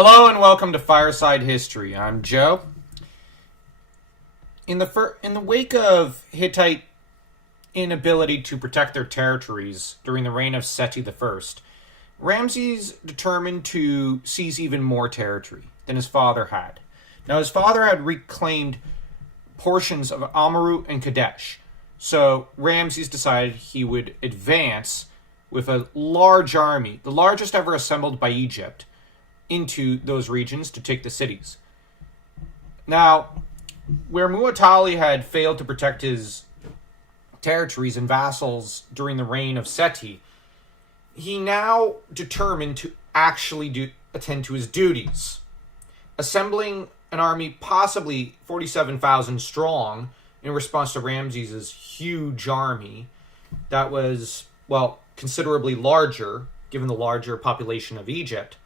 Hello and welcome to Fireside History. I'm Joe. In the wake of Hittite inability to protect their territories during the reign of Seti I, Ramses determined to seize even more territory than his father had. Now, his father had reclaimed portions of Amurru and Kadesh, so Ramses decided he would advance with a large army, the largest ever assembled by Egypt, into those regions to take the cities. Now, where Muwatalli had failed to protect his territories and vassals during the reign of Seti, he now determined to actually attend to his duties, assembling an army possibly 47,000 strong in response to Ramses' huge army that was, considerably larger, given the larger population of Egypt.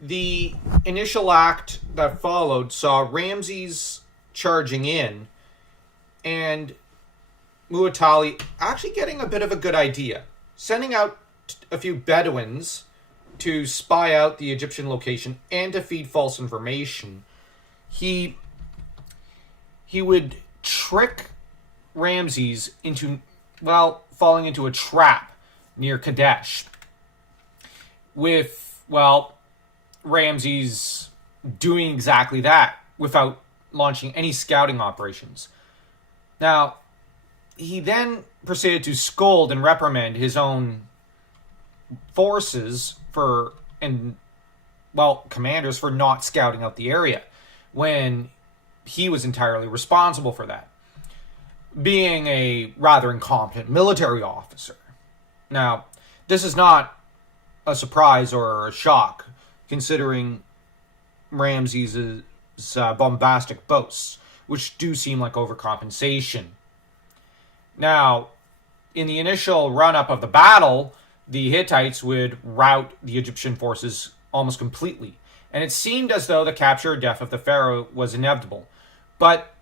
The initial act that followed saw Ramses charging in and Muwatalli actually getting a bit of a good idea, sending out a few Bedouins to spy out the Egyptian location and to feed false information. He would trick Ramses into, falling into a trap near Kadesh with, Ramses doing exactly that without launching any scouting operations. Now, he then proceeded to scold and reprimand his own forces commanders for not scouting out the area when he was entirely responsible for that, being a rather incompetent military officer. Now, this is not a surprise or a shock, considering Ramses' bombastic boasts, which do seem like overcompensation. Now, in the initial run-up of the battle, the Hittites would rout the Egyptian forces almost completely, and it seemed as though the capture or death of the pharaoh was inevitable. But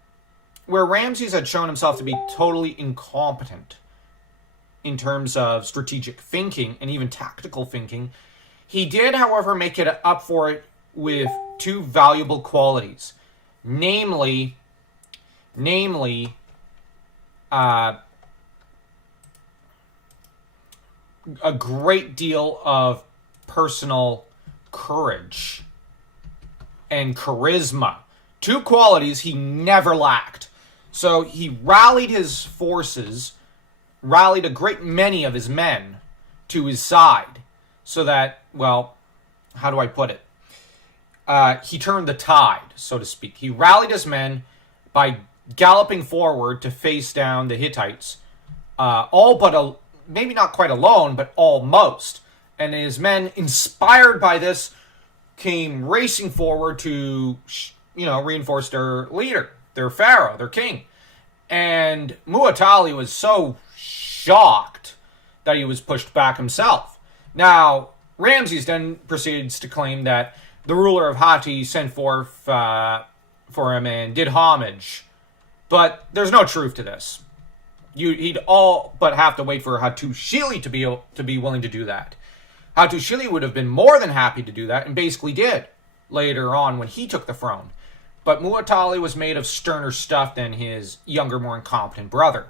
where Ramses had shown himself to be totally incompetent in terms of strategic thinking and even tactical thinking, he did, however, make it up for it with two valuable qualities, namely, a great deal of personal courage and charisma. Two qualities he never lacked. So he rallied his forces, rallied a great many of his men to his side, so that, how do I put it? He turned the tide, so to speak. He rallied his men by galloping forward to face down the Hittites, maybe not quite alone, but almost. And his men, inspired by this, came racing forward to, reinforce their leader, their pharaoh, their king. And Muwatalli was so shocked that he was pushed back himself. Now, Ramses then proceeds to claim that the ruler of Hatti sent forth for him and did homage. But there's no truth to this. He'd all but have to wait for Hattusili to be willing to do that. Hattusili would have been more than happy to do that, and basically did later on when he took the throne. But Muwatalli was made of sterner stuff than his younger, more incompetent brother.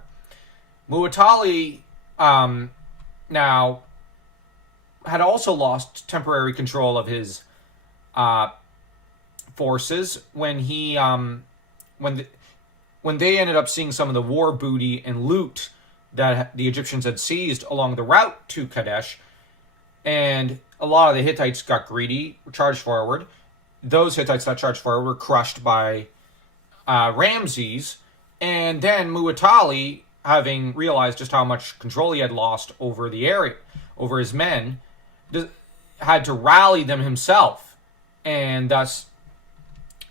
Muwatalli now had also lost temporary control of his forces when they ended up seeing some of the war booty and loot that the Egyptians had seized along the route to Kadesh, and a lot of the Hittites got greedy, charged forward. Those Hittites that charged forward were crushed by Ramses, and then Muwatalli, having realized just how much control he had lost over the area, over his men, had to rally them himself, and thus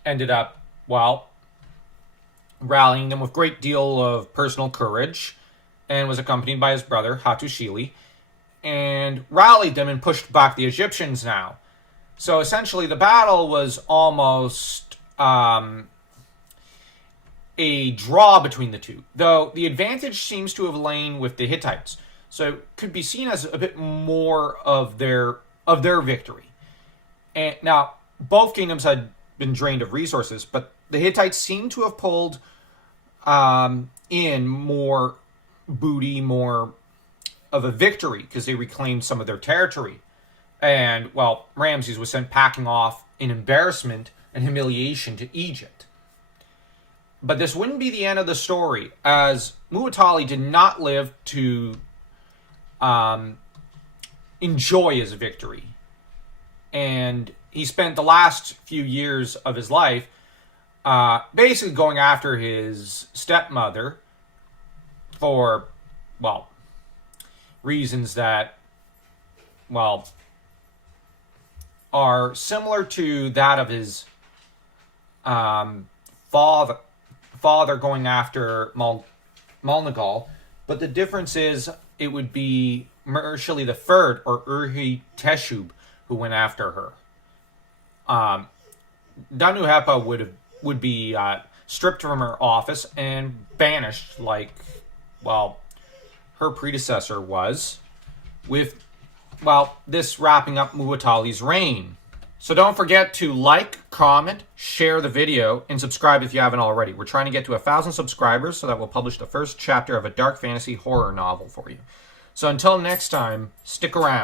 ended up, rallying them with great deal of personal courage, and was accompanied by his brother, Hattusili, and rallied them and pushed back the Egyptians now. So essentially the battle was almost a draw between the two, though the advantage seems to have lain with the Hittites. So it could be seen as a bit more of their victory. And now, both kingdoms had been drained of resources, but the Hittites seem to have pulled in more booty, more of a victory, because they reclaimed some of their territory. And, well, Ramses was sent packing off in embarrassment and humiliation to Egypt. But this wouldn't be the end of the story, as Muwatalli did not live to enjoy his victory. And he spent the last few years of his life basically going after his stepmother for, well, reasons that, well, are similar to that of his father going after Malnagal, but the difference is it would be Mershali III or Urhi-Teshub who went after her. Danu-Hepa would be stripped from her office and banished like, well, her predecessor was, with, well, this wrapping up Muwatalli's reign. So don't forget to like, comment, share the video, and subscribe if you haven't already. We're trying to get to 1,000 subscribers so that we'll publish the first chapter of a dark fantasy horror novel for you. So until next time, stick around.